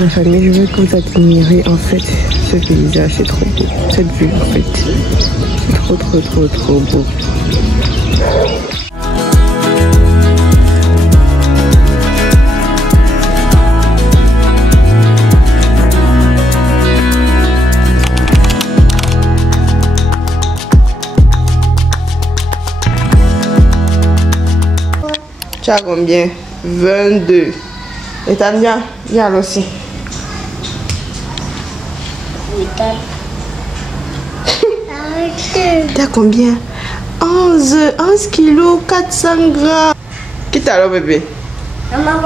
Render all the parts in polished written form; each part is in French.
Ma famille, je veux que vous admirez en fait ce paysage, c'est trop beau. Cette vue en fait, c'est trop beau. Tu as combien? 22. Et t'as bien? Viens là aussi. T'as combien? 11 kilos 400 grammes. Quitte alors bébé.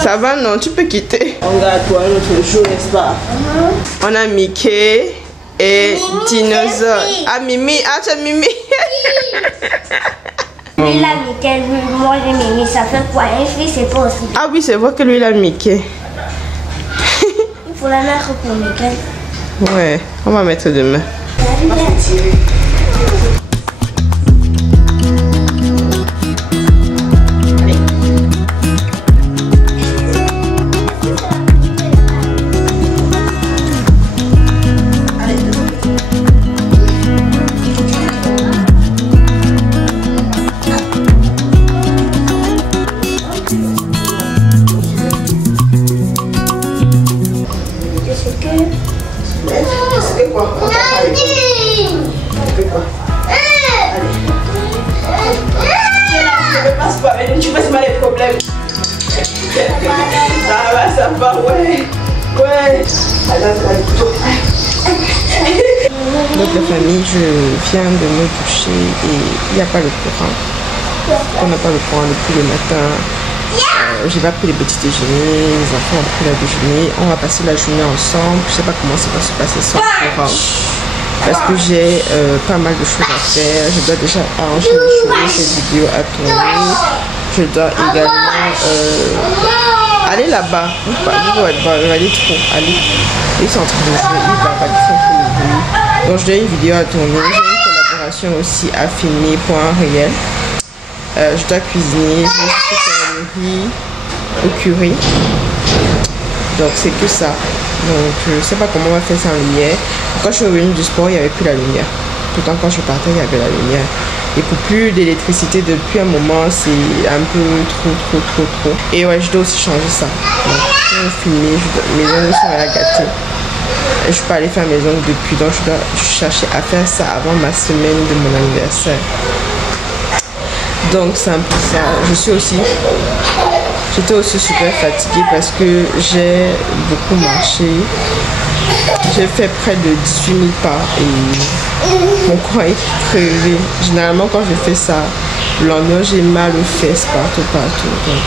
Ça va non? Tu peux quitter. On regarde toi notre jour, n'est-ce pas? On a Mickey et Dinosaure. Ah Mimi, ah tu as Mimi. Lui il a Mickey, moi j'ai Mimi, ça fait quoi? Un fils c'est pas aussi. Ah oui c'est vrai que lui il a Mickey. Il faut la mettre pour Mickey. Ouais, on va mettre demain. Tu passes pas les problèmes. Ça va, ouais. Donc la famille, je viens de me coucher et il n'y a pas le courant. On n'a pas le courant depuis le matin. J'ai pas pris les petits déjeuners, les enfants ont pris le déjeuner. On va passer la journée ensemble. Je sais pas comment ça va se passer sans courant. Parce que j'ai pas mal de choses à faire. Je dois déjà arranger les choses, ces vidéos à tourner. Je dois également aller là-bas. Il va aller trop. Allez. Ils sont en train de jouer. Il va aller. Donc je dois une vidéo à tourner. J'ai une collaboration aussi à filmer pour un réel. Je dois cuisiner. Je vais faire le riz au curry. Donc c'est que ça. Donc je sais pas comment on va faire sans lumière. Quand je suis revenue du sport, il n'y avait plus la lumière. Pourtant quand je partais, il y avait la lumière. Et pour plus d'électricité depuis un moment, c'est un peu trop. Et ouais, je dois aussi changer ça. Donc je vais filmer, mes ongles sont à gâter. Je peux pas aller faire mes ongles depuis, donc je dois chercher à faire ça avant ma semaine de mon anniversaire. Donc c'est un peu ça. J'étais aussi super fatiguée parce que j'ai beaucoup marché. J'ai fait près de 18 000 pas et mon corps est crevé. Généralement quand je fais ça, le lendemain j'ai mal aux fesses partout. Donc,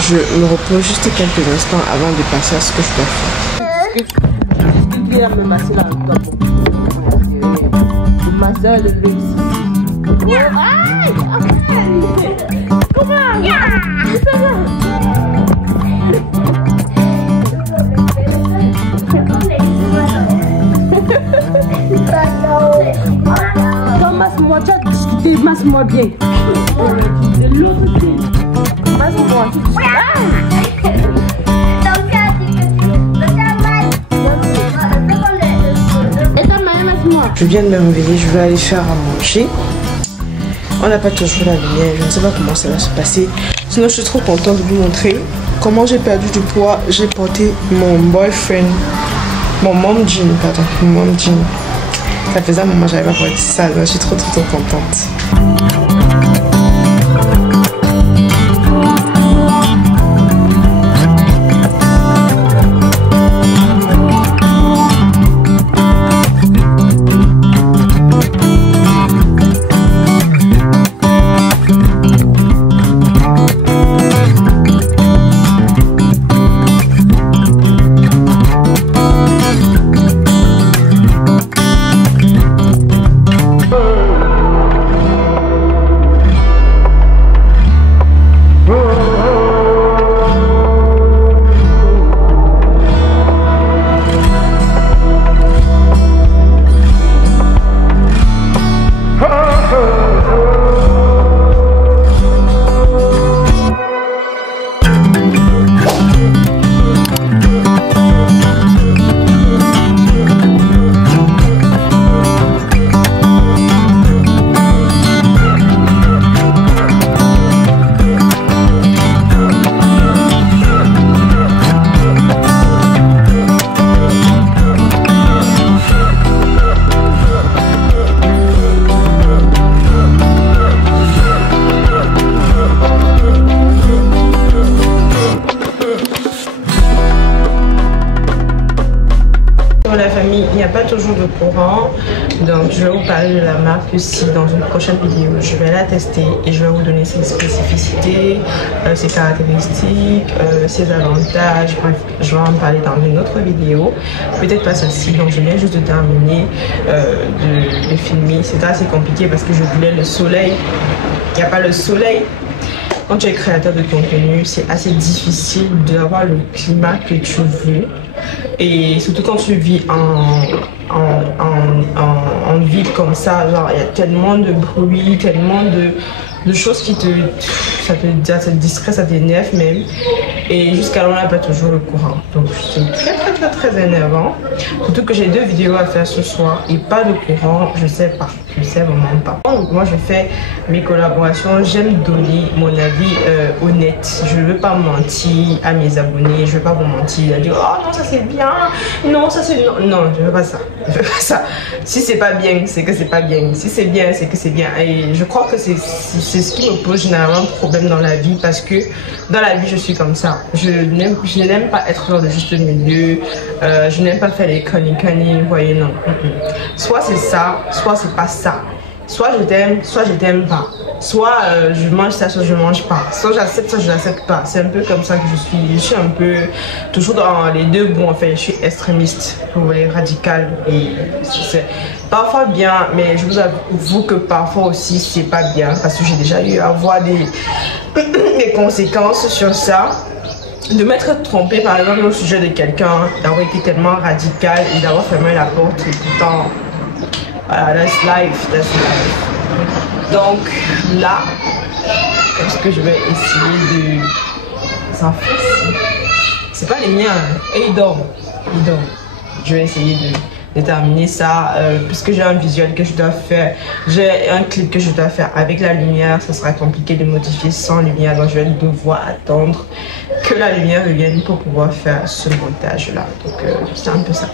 je me repose juste quelques instants avant de passer à ce que je dois faire. Il va me masser là. Ma soeur est levée ici. Comment? Masse-moi, tu as discuté, masse-moi bien. De l'autre côté. Masse-moi. Je viens de me réveiller, je vais aller faire à manger. On n'a pas toujours la lumière, je ne sais pas comment ça va se passer. Sinon, je suis trop contente de vous montrer comment j'ai perdu du poids. J'ai porté mon boyfriend, mon mom jean, pardon, mon mom jean. Ça faisait un moment que j'avais pas porté ça, donc je suis trop contente. toujours de courant, donc je vais vous parler de la marque aussi dans une prochaine vidéo. Je vais la tester et je vais vous donner ses spécificités, ses caractéristiques, ses avantages. Bref, je vais en parler dans une autre vidéo, peut-être pas celle-ci. Donc je viens juste de terminer de filmer. C'était assez compliqué parce que je voulais le soleil. Il n'y a pas le soleil. Quand tu es créateur de contenu, c'est assez difficile d'avoir le climat que tu veux. Et surtout quand tu vis en ville comme ça, genre il y a tellement de bruit, tellement de choses qui ça te distrait, ça t'énerve même. Et jusqu'à là, on n'a pas toujours le courant. Donc c'est très énervant. Surtout que j'ai 2 vidéos à faire ce soir et pas de courant, je sais pas. Je sais vraiment pas. Moi je fais mes collaborations, j'aime donner mon avis honnête. Je ne veux pas mentir à mes abonnés, je ne veux pas vous mentir, dire oh non ça c'est bien, non ça c'est non, non je veux pas ça. Je veux pas ça. Si c'est pas bien, c'est que c'est pas bien. Si c'est bien, c'est que c'est bien. Et je crois que c'est ce qui me pose généralement problème dans la vie parce que dans la vie je suis comme ça. Je n'aime pas être dans le juste milieu. Je n'aime pas faire les conneries, vous voyez, non. Soit c'est ça, soit c'est pas ça. Soit je t'aime pas. Soit je mange ça, soit je mange pas. Soit j'accepte, soit je n'accepte pas. C'est un peu comme ça que je suis. Je suis un peu toujours dans les deux bouts en fait. Je suis extrémiste, vous voyez, radical. Et c'est parfois bien, mais je vous avoue que parfois aussi c'est pas bien parce que j'ai déjà eu à voir des conséquences sur ça. De m'être trompé par exemple au sujet de quelqu'un, d'avoir été tellement radical et d'avoir fermé la porte et pourtant voilà, that's life. Donc là, est-ce que je vais essayer de s'en faire? C'est pas les miens, et ils dorment. Je vais essayer de terminer ça puisque j'ai un visuel que je dois faire, j'ai un clip que je dois faire avec la lumière. Ça sera compliqué de modifier sans lumière, donc je vais devoir attendre que la lumière revienne pour pouvoir faire ce montage là. Donc c'est un peu ça.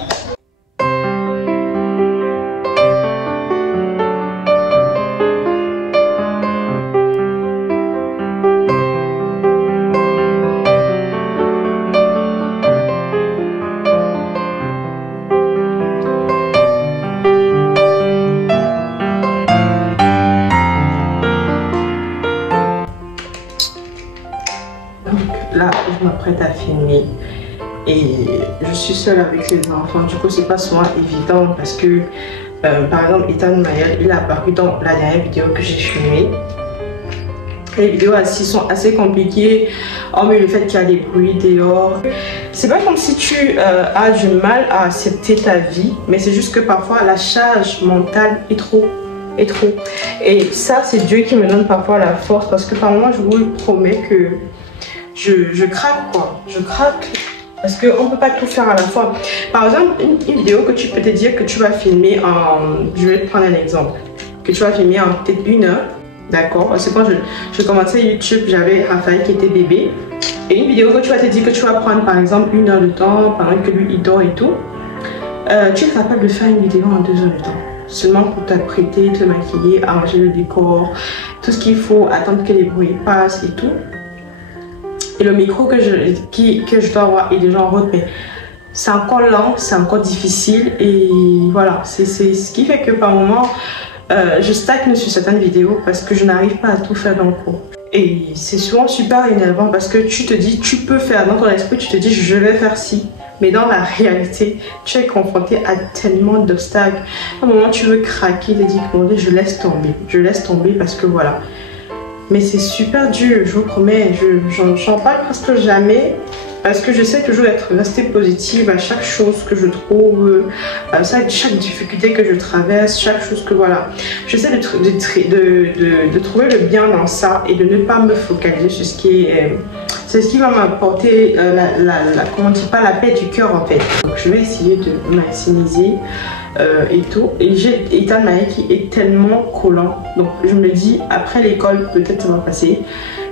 Là, je m'apprête à filmer et je suis seule avec les enfants. Du coup, c'est pas souvent évident parce que, par exemple, Ethan Mayel, il a apparu dans la dernière vidéo que j'ai filmée. Les vidéos assis sont assez compliquées, hormis le fait qu'il y a des bruits dehors. C'est pas comme si tu as du mal à accepter ta vie, mais c'est juste que parfois la charge mentale est trop. Et ça, c'est Dieu qui me donne parfois la force parce que par moments, je vous promets que je craque quoi, je craque parce qu'on ne peut pas tout faire à la fois. Par exemple, une vidéo que tu peux te dire que tu vas filmer je vais te prendre un exemple, que tu vas filmer en peut-être 1 heure, d'accord? Parce que quand je commençais YouTube, j'avais Raphaël qui était bébé, et une vidéo que tu vas te dire que tu vas prendre par exemple 1 heure de temps pendant que lui il dort et tout, tu es capable de faire une vidéo en 2 heures de temps. Seulement pour t'apprêter, te maquiller, arranger le décor, tout ce qu'il faut, attendre que les bruits passent et tout. Et le micro que je dois avoir est déjà en route, mais c'est encore lent, c'est encore difficile. Et voilà, c'est ce qui fait que par moment, je stagne sur certaines vidéos parce que je n'arrive pas à tout faire d'un coup. Et c'est souvent super énervant parce que tu te dis, tu peux faire dans ton esprit, tu te dis, je vais faire ci. Mais dans la réalité, tu es confronté à tellement d'obstacles. À un moment, tu veux craquer, te dire, bon, je laisse tomber parce que voilà. Mais c'est super dur, je vous promets, j'en parle presque jamais parce que j'essaie toujours d'être restée positive à chaque chose que je trouve, chaque difficulté que je traverse, chaque chose que voilà. J'essaie de trouver le bien dans ça et de ne pas me focaliser sur ce qui est... c'est ce qui va m'apporter comment dire, pas la paix du cœur en fait. Donc je vais essayer de maximiser et tout. Et j'ai Ethan Mayel qui est tellement collant. Donc je me dis après l'école peut-être ça va passer.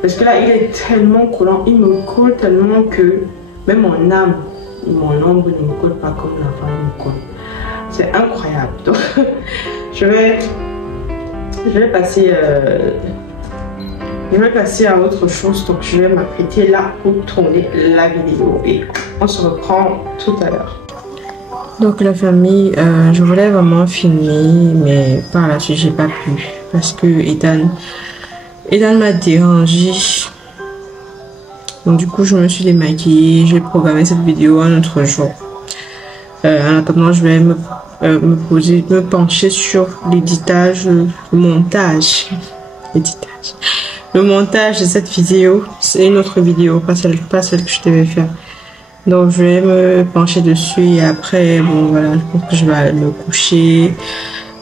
Parce que là il est tellement collant, il me colle tellement que même mon ombre ne me colle pas comme la femme me colle. C'est incroyable. Donc je vais passer à autre chose, donc je vais m'apprêter là pour tourner la vidéo et on se reprend tout à l'heure. Donc la famille, je voulais vraiment filmer, mais par la suite j'ai pas pu parce que Ethan m'a dérangé. Donc du coup je me suis démaquillée, j'ai programmé cette vidéo un autre jour. En attendant je vais me pencher sur l'éditage, le montage de cette vidéo. C'est une autre vidéo, pas celle que je devais faire. Donc je vais me pencher dessus et après, bon voilà, je pense que je vais aller me coucher.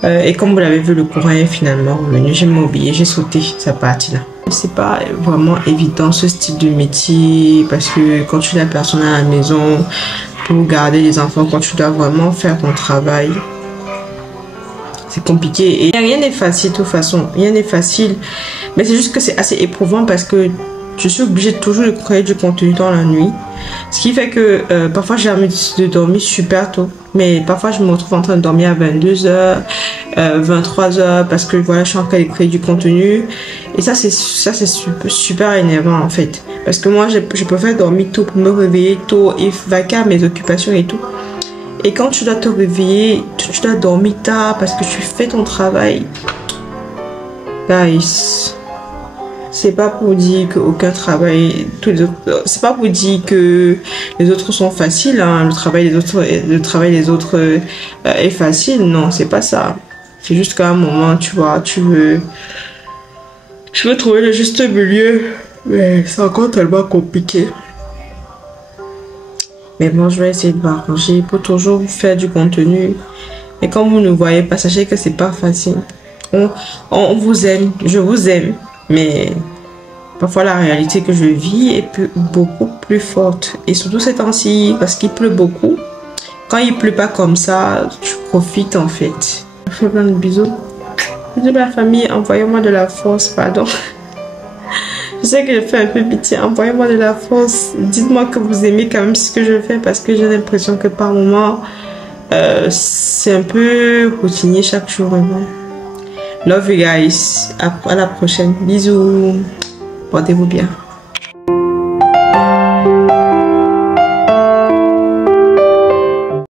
Et comme vous l'avez vu, le courant est finalement revenu. J'ai m'oublié, j'ai sauté cette partie-là. C'est pas vraiment évident ce style de métier parce que quand tu n'as personne à la maison pour garder les enfants, quand tu dois vraiment faire ton travail, c'est compliqué. Et rien n'est facile de toute façon, rien n'est facile. Mais c'est juste que c'est assez éprouvant parce que je suis obligée toujours de créer du contenu dans la nuit. Ce qui fait que parfois j'ai envie de dormir super tôt. Mais parfois je me retrouve en train de dormir à 22h, 23h parce que voilà, je suis en train de créer du contenu. Et ça c'est super énervant en fait. Parce que moi je préfère dormir tôt pour me réveiller tôt et vaquer à mes occupations et tout. Et quand tu dois te réveiller, tu dois dormir tard parce que tu fais ton travail. Guys. C'est pas pour dire qu'aucun travail, c'est pas pour dire que les autres sont faciles, hein, le travail des autres est facile, non, c'est pas ça. C'est juste qu'à un moment, tu vois, tu veux trouver le juste milieu, mais c'est encore tellement compliqué. Mais bon, je vais essayer de m'arranger pour toujours faire du contenu. Et quand vous ne voyez pas, sachez que c'est pas facile. On vous aime, je vous aime. Mais parfois la réalité que je vis est beaucoup plus forte. Et surtout ces temps-ci, parce qu'il pleut beaucoup. Quand il pleut pas comme ça, tu profites en fait. Je fais plein de bisous. Bisous la famille, envoyez-moi de la force, pardon. Je sais que je fais un peu pitié, envoyez-moi de la force. Dites-moi que vous aimez quand même ce que je fais parce que j'ai l'impression que par moment, c'est un peu routinier chaque jour. Vraiment. Love you guys. À la prochaine. Bisous. Portez-vous bien.